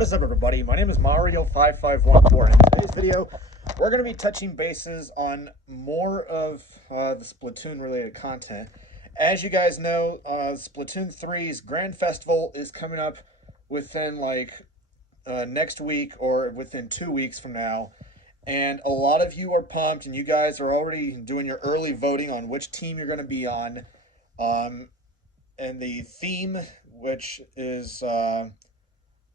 What is up, everybody? My name is Mario5514, and in today's video, we're going to be touching bases on more of the Splatoon-related content. As you guys know, Splatoon 3's Grand Festival is coming up within, next week or within 2 weeks from now. And a lot of you are pumped, and you guys are already doing your early voting on which team you're going to be on. And the theme, which is...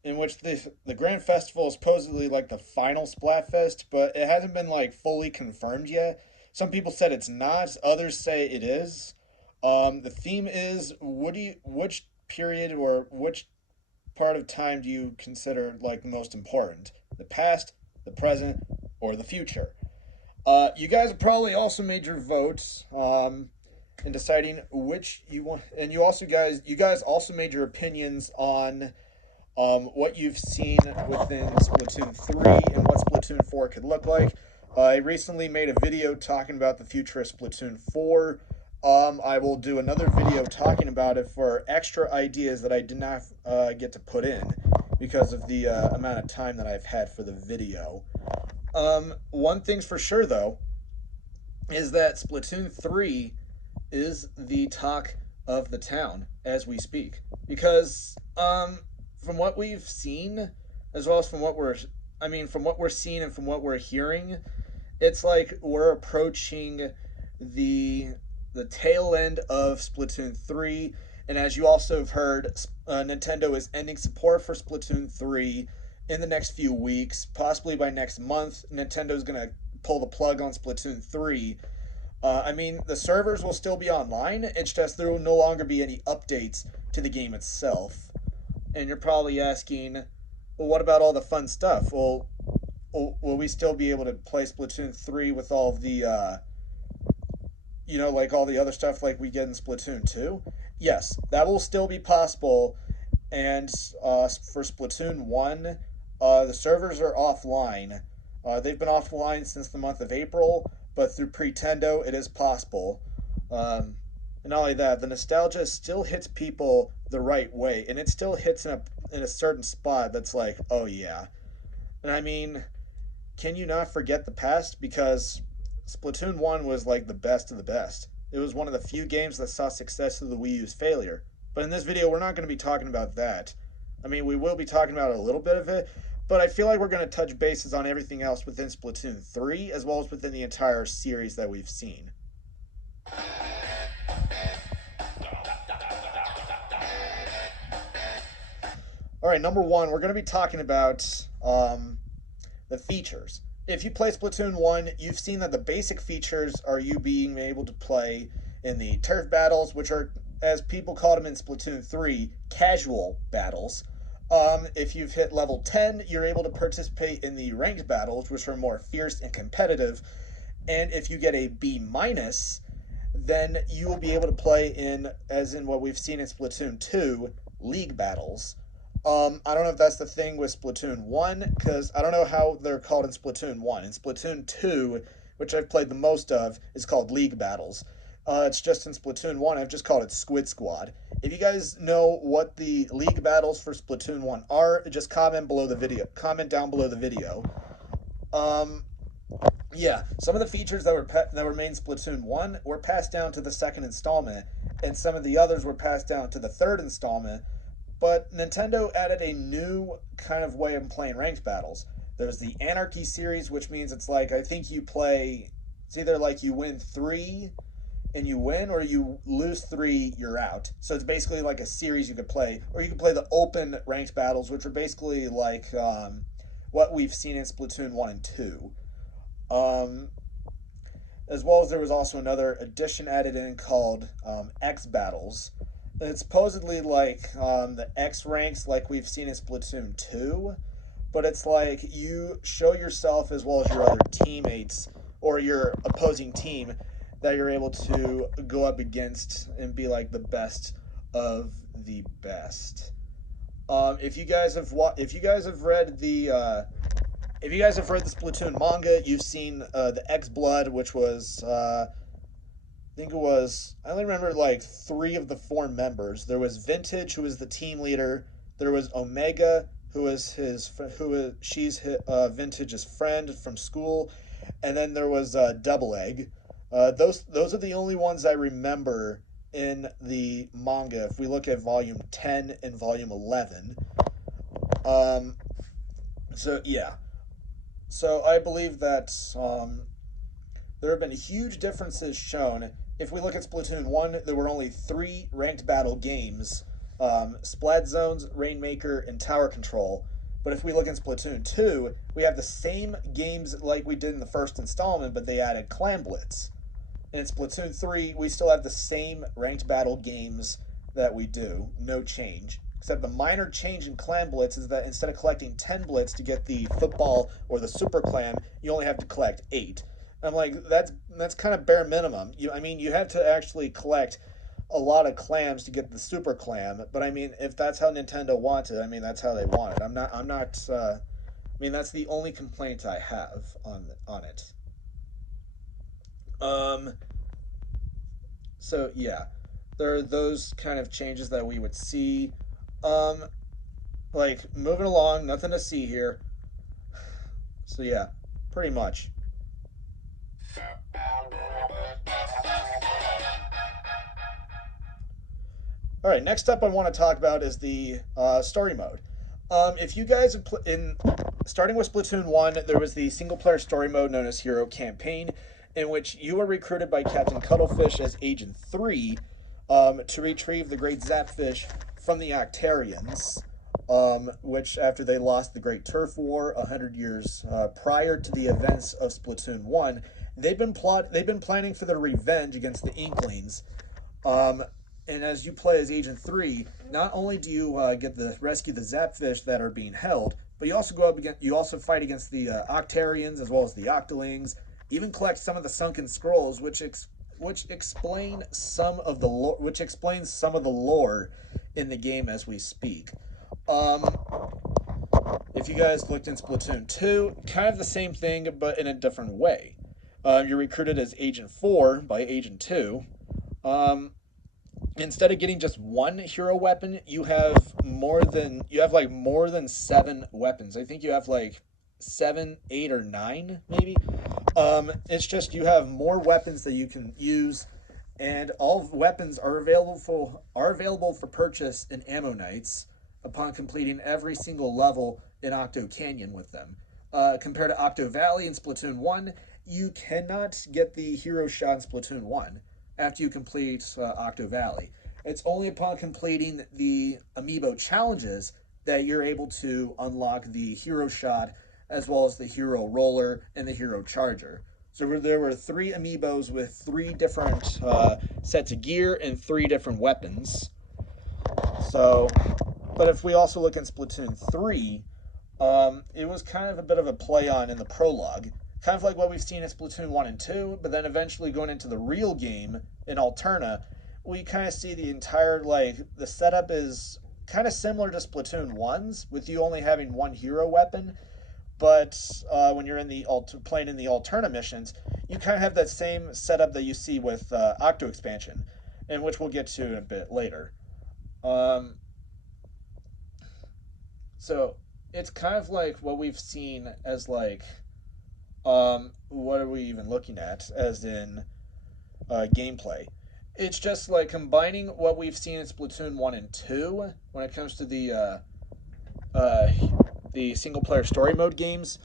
in which the Grand Festival is supposedly like the final Splatfest, but it hasn't been like fully confirmed yet. Some people said it's not, others say it is. The theme is which period or which part of time do you consider like the most important? The past, the present, or the future? You guys have probably also made your votes in deciding which you want, and you guys also made your opinions on what you've seen within Splatoon 3 and what Splatoon 4 could look like. I recently made a video talking about the future of Splatoon 4. I will do another video talking about it for extra ideas that I did not get to put in because of the amount of time that I've had for the video. One thing's for sure, though, is that Splatoon 3 is the talk of the town as we speak. Because, from what we've seen, as well as from what we're seeing and from what we're hearing, it's like we're approaching the tail end of Splatoon 3, and as you also have heard, Nintendo is ending support for Splatoon 3 in the next few weeks, possibly by next month. Nintendo's gonna pull the plug on Splatoon 3. The servers will still be online, it's just there will no longer be any updates to the game itself. And you're probably asking, well, what about all the fun stuff? Well, will we still be able to play Splatoon 3 with all of the, like all the other stuff like we get in Splatoon 2? Yes, that will still be possible. And for Splatoon 1, the servers are offline. They've been offline since the month of April, but through Pretendo, it is possible. And not only that, the nostalgia still hits people the right way, and it still hits in a certain spot that's like, oh yeah. And can you not forget the past? Because Splatoon 1 was like the best of the best. It was one of the few games that saw success through the Wii U's failure. But in this video, we're not going to be talking about that. We will be talking about a little bit of it, but I feel like we're going to touch bases on everything else within Splatoon 3, as well as within the entire series that we've seen. Alright, number one, we're going to be talking about the features. If you play Splatoon 1, you've seen that the basic features are you being able to play in the turf battles, which are, as people called them in Splatoon 3, casual battles. If you've hit level 10, you're able to participate in the ranked battles, which are more fierce and competitive. And if you get a B-, then you will be able to play in, as in what we've seen in Splatoon 2, league battles. I don't know if that's the thing with Splatoon 1, because I don't know how they're called in Splatoon 1. In Splatoon 2, which I've played the most of, is called League Battles. It's just in Splatoon 1, I've just called it Squid Squad. If you guys know what the League Battles for Splatoon 1 are, just comment below the video. Comment down below the video. Yeah, some of the features that were made in Splatoon 1 were passed down to the second installment, and some of the others were passed down to the third installment. But Nintendo added a new kind of way of playing ranked battles. There's the Anarchy series, which means it's like, I think you play, it's either like you win 3 and you win, or you lose 3, you're out. So it's basically like a series you could play. Or you could play the open ranked battles, which are basically like what we've seen in Splatoon 1 and 2. As well as there was also another addition added in called X Battles. It's supposedly like the X ranks like we've seen in Splatoon 2, but it's like you show yourself as well as your other teammates or your opposing team that you're able to go up against and be like the best of the best. If you guys have read the Splatoon manga, you've seen the X Blood, which was I only remember like 3 of the 4 members. There was Vintage, who was the team leader. There was Omega, she's Vintage's friend from school, and then there was Double Egg. Those are the only ones I remember in the manga. If we look at volume 10 and volume 11, um, so yeah, so I believe that there have been huge differences shown. If we look at Splatoon 1, there were only three ranked battle games: Splat Zones, Rainmaker, and Tower Control. But if we look in Splatoon 2, we have the same games like we did in the first installment, but they added Clan Blitz. And in Splatoon 3, we still have the same ranked battle games that we do, no change. Except the minor change in Clan Blitz is that instead of collecting 10 Blitz to get the football or the Super Clan, you only have to collect 8. I'm like, that's kind of bare minimum. I mean, you have to actually collect a lot of clams to get the super clam. But I mean, if that's how Nintendo wants it, I mean, that's how they want it. I'm not. I mean, that's the only complaint I have on it. Um. So yeah, there are those kind of changes that we would see. Um. Like moving along, nothing to see here. So yeah, pretty much. All right, next up I want to talk about is the story mode. If you guys have in starting with Splatoon 1, there was the single player story mode known as Hero Campaign, in which you were recruited by Captain Cuttlefish as Agent 3 to retrieve the Great Zapfish from the Octarians, which, after they lost the Great Turf War 100 years prior to the events of Splatoon 1, they've been planning for their revenge against the Inklings. Um, and as you play as Agent 3, not only do you get to rescue the Zapfish that are being held, but you also go up against, you also fight against the Octarians as well as the Octolings. Even collect some of the sunken scrolls, which explain some of the which explains some of the lore in the game as we speak. Um, if you guys looked in Splatoon 2, kind of the same thing, but in a different way. You're recruited as Agent 4 by Agent 2. Um, Instead of getting just one hero weapon, you have like more than 7 weapons. I think you have like 7, 8, or 9 maybe. It's just you have more weapons that you can use, and all weapons are available for purchase in Ammo Knights upon completing every single level in Octo Canyon with them. Compared to Octo Valley in Splatoon 1, you cannot get the hero shot in Splatoon 1 after you complete Octo Valley. It's only upon completing the amiibo challenges that you're able to unlock the hero shot as well as the hero roller and the hero charger. So there were 3 amiibos with 3 different sets of gear and 3 different weapons. So, but if we also look in Splatoon 3, it was kind of a bit of a play on in the prologue. Kind of like what we've seen in Splatoon 1 and 2, but then eventually going into the real game in Alterna, we kind of see the entire, like, the setup is kind of similar to Splatoon 1's, with you only having one hero weapon, but when you're in the playing in the Alterna missions, you kind of have that same setup that you see with Octo Expansion, and which we'll get to a bit later. Um, so it's kind of like what we've seen as like what are we even looking at as in gameplay? It's just like combining what we've seen in Splatoon 1 and 2 when it comes to uh, the single player story mode games,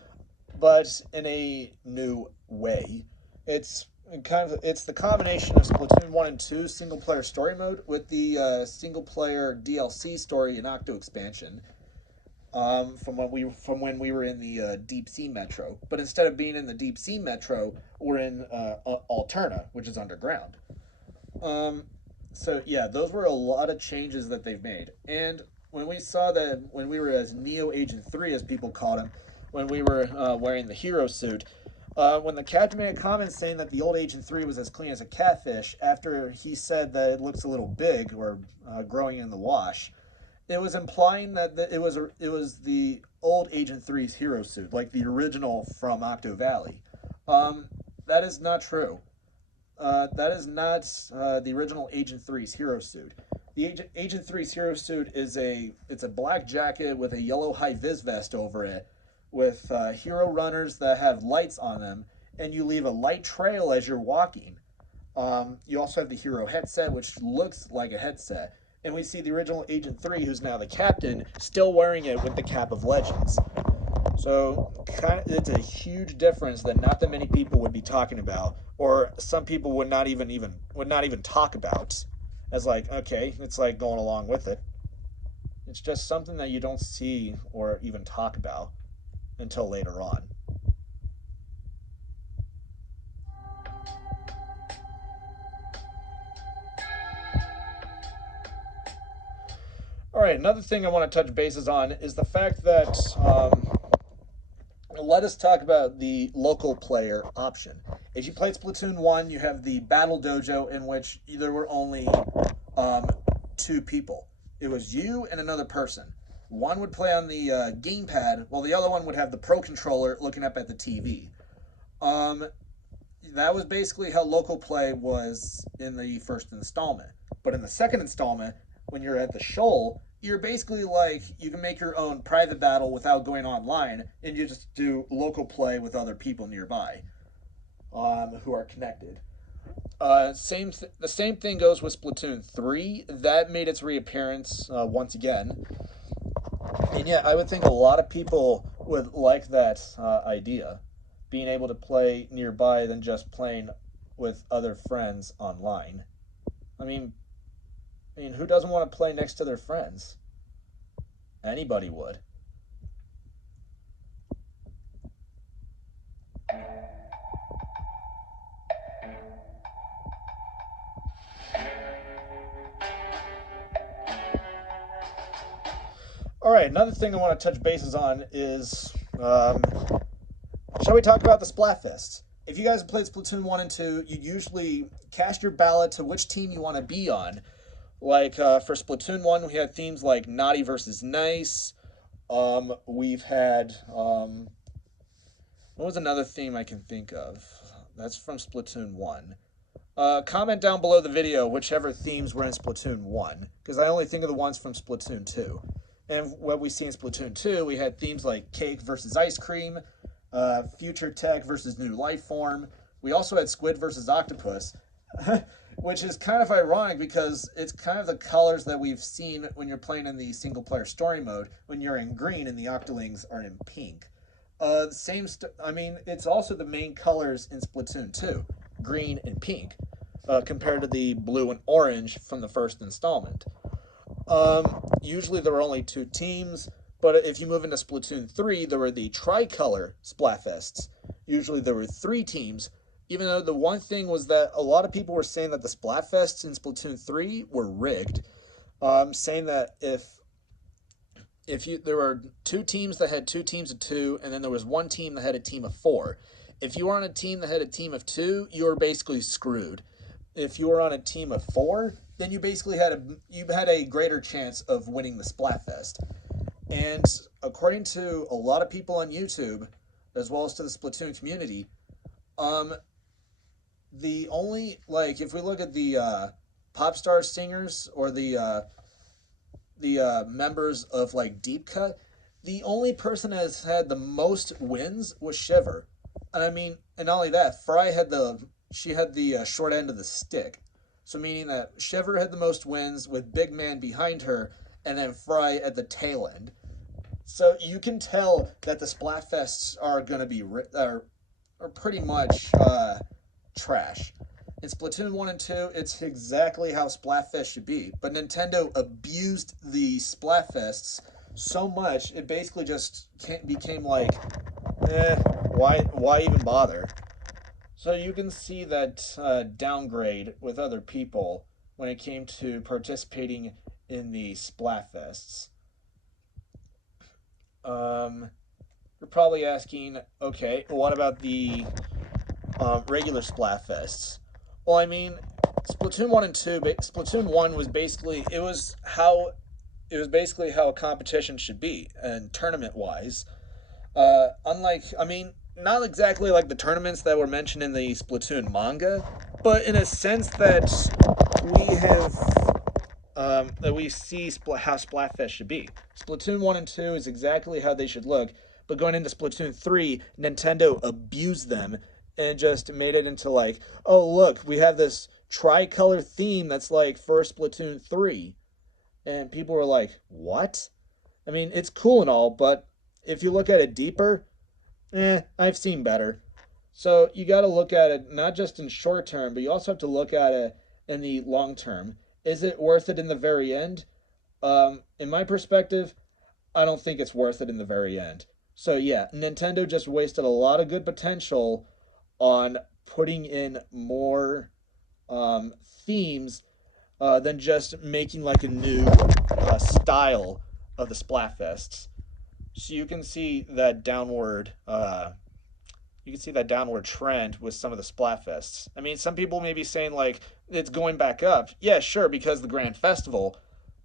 but in a new way. It's it's the combination of Splatoon 1 and 2 single player story mode with the single player DLC story in Octo Expansion, from when we were in the Deep Sea Metro. But instead of being in the Deep Sea Metro, we're in Alterna, which is underground. Um, so yeah, those were a lot of changes that they've made. And when we saw that, when we were as Neo Agent 3, as people called him, when we were wearing the hero suit, when the captain made a comment saying that the old Agent 3 was as clean as a catfish, after he said that it looks a little big or growing in the wash, it was implying that it was the old Agent 3's hero suit, like the original from Octo Valley. Um, that is not true. That is not the original Agent 3's hero suit. The Agent 3's hero suit is it's a black jacket with a yellow high vis vest over it, with hero runners that have lights on them, and you leave a light trail as you're walking. You also have the hero headset, which looks like a headset, and we see the original Agent 3, who's now the captain, still wearing it with the cap of Legends. So it's a huge difference that not that many people would be talking about, or some people would not even talk about, as like, okay, it's like going along with it. It's just something that you don't see or even talk about until later on. All right, another thing I want to touch bases on is the fact that let us talk about the local player option. If you played Splatoon 1, you have the Battle Dojo, in which there were only two people. It was you and another person. One would play on the gamepad, while the other one would have the Pro Controller looking up at the TV. That was basically how local play was in the first installment. But in the second installment, when you're at the shoal, you're basically like, you can make your own private battle without going online, and you just do local play with other people nearby who are connected. The same thing goes with Splatoon 3. That made its reappearance once again. And yeah, I would think a lot of people would like that idea, being able to play nearby than just playing with other friends online. I mean, who doesn't want to play next to their friends? Anybody would. All right, another thing I want to touch bases on is, shall we talk about the Splatfests? If you guys have played Splatoon 1 and 2, you usually cast your ballot to which team you want to be on. Like, for Splatoon 1, we had themes like Naughty versus Nice. We've had, what was another theme I can think of? That's from Splatoon 1. Comment down below the video whichever themes were in Splatoon 1, because I only think of the ones from Splatoon 2. And what we see in Splatoon 2, we had themes like cake versus ice cream, future tech versus new life form. We also had squid versus octopus, which is kind of ironic because it's kind of the colors that we've seen when you're playing in the single player story mode, when you're in green and the octolings are in pink. It's also the main colors in Splatoon 2, green and pink, compared to the blue and orange from the first installment. Usually there were only two teams, but if you move into Splatoon 3, there were the tricolor Splatfests. Usually there were three teams, even though the one thing was that a lot of people were saying that the Splatfests in Splatoon 3 were rigged, saying that there were two teams that had two teams of two, and then there was one team that had a team of four. If you were on a team that had a team of two, you were basically screwed. If you were on a team of four, then you basically had a greater chance of winning the Splatfest. And according to a lot of people on YouTube, as well as to the Splatoon community, the only, like, if we look at the pop star singers or the members of like Deep Cut, the only person that has had the most wins was Shiver. And not only that, Fry had the short end of the stick. So meaning that Shiver had the most wins with Big Man behind her, and then Fry at the tail end. So you can tell that the Splatfests are going to be are pretty much trash. In Splatoon 1 and 2, it's exactly how Splatfest should be. But Nintendo abused the Splatfests so much, it basically just became like, why even bother? So you can see that downgrade with other people when it came to participating in the Splatfests. You're probably asking, okay, what about the regular Splatfests? Well, Splatoon 1 and 2, Splatoon 1 was basically how a competition should be, and tournament-wise. Not exactly like the tournaments that were mentioned in the Splatoon manga, but in a sense that we have that we see how Splatfest should be. Splatoon 1 and 2 is exactly how they should look, but going into Splatoon 3, Nintendo abused them and just made it into like, oh, look, we have this tricolor theme that's like for Splatoon 3. And people were like, what? I mean, it's cool and all, but if you look at it deeper, I've seen better. So you got to look at it not just in short term, but you also have to look at it in the long term. Is it worth it in the very end? In my perspective, I don't think it's worth it in the very end. So yeah, Nintendo just wasted a lot of good potential on putting in more themes than just making like a new style of the Splatfests. So you can see that downward trend with some of the Splatfests. I mean, some people may be saying like it's going back up. Yeah, sure, because the Grand Festival,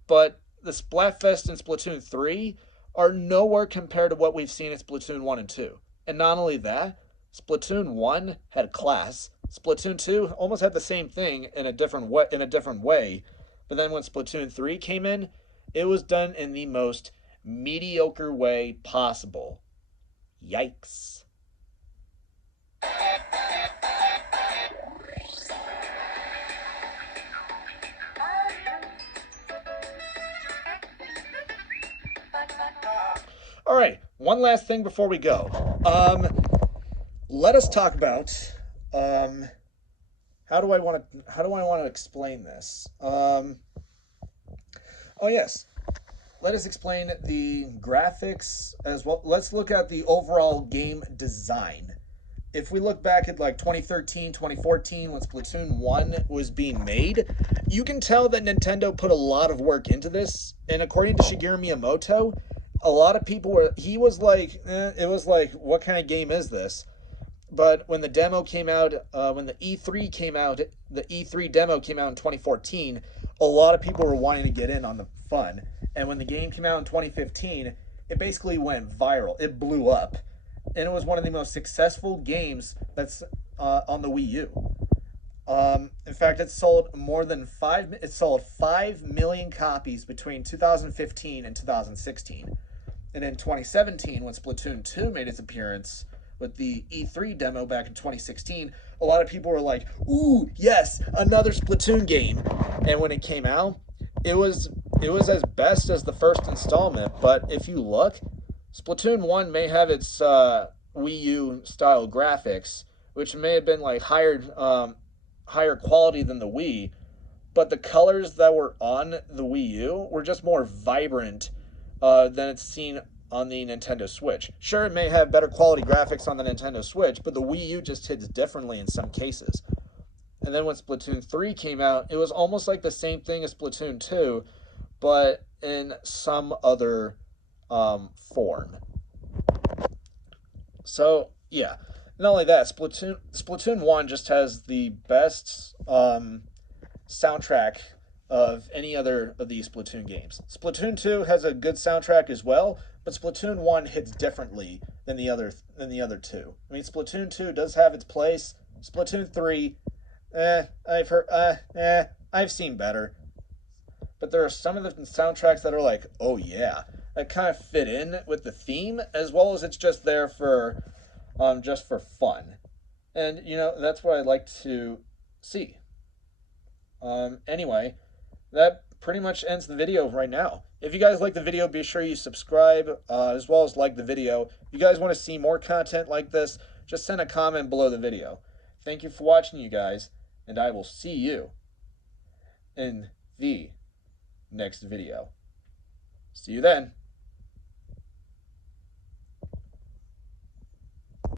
but the Splatfest in Splatoon 3 are nowhere compared to what we've seen in Splatoon 1 and 2. And not only that, Splatoon 1 had class. Splatoon 2 almost had the same thing in a different way. But then when Splatoon 3 came in, it was done in the most mediocre way possible. Yikes. All right, one last thing before we go. Let us talk about how do I want to explain this? Oh yes, let us explain the graphics as well. Let's look at the overall game design. If we look back at like 2013, 2014, when Splatoon 1 was being made, you can tell that Nintendo put a lot of work into this. And according to Shigeru Miyamoto, a lot of people he was like, it was like, what kind of game is this? But when the demo came out, when the E3 came out, the E3 demo came out in 2014, a lot of people were wanting to get in on the fun. And when the game came out in 2015, it basically went viral. It blew up. And it was one of the most successful games that's on the Wii U. In fact, it sold 5 million copies between 2015 and 2016. And in 2017, when Splatoon 2 made its appearance with the E3 demo back in 2016, a lot of people were like, ooh, yes, another Splatoon game. And when it came out, it was as best as the first installment. But if you look, Splatoon 1 may have its Wii U style graphics, which may have been like higher quality than the Wii, but the colors that were on the Wii U were just more vibrant than it's seen on the Nintendo Switch. Sure, it may have better quality graphics on the Nintendo Switch, but the Wii U just hits differently in some cases. And then when Splatoon 3 came out, it was almost like the same thing as Splatoon 2, but in some other form. So, yeah. Not only that, Splatoon 1 just has the best soundtrack of any other of these Splatoon games. Splatoon 2 has a good soundtrack as well, but Splatoon 1 hits differently than the other two. I mean, Splatoon 2 does have its place. Splatoon 3, I've seen better. But there are some of the soundtracks that are like, oh yeah, that kind of fit in with the theme, as well as it's just there for fun. And that's what I like to see. Anyway, that pretty much ends the video right now. If you guys like the video, be sure you subscribe, as well as like the video. If you guys want to see more content like this, just send a comment below the video. Thank you for watching, you guys, and I will see you in the next video. See you then.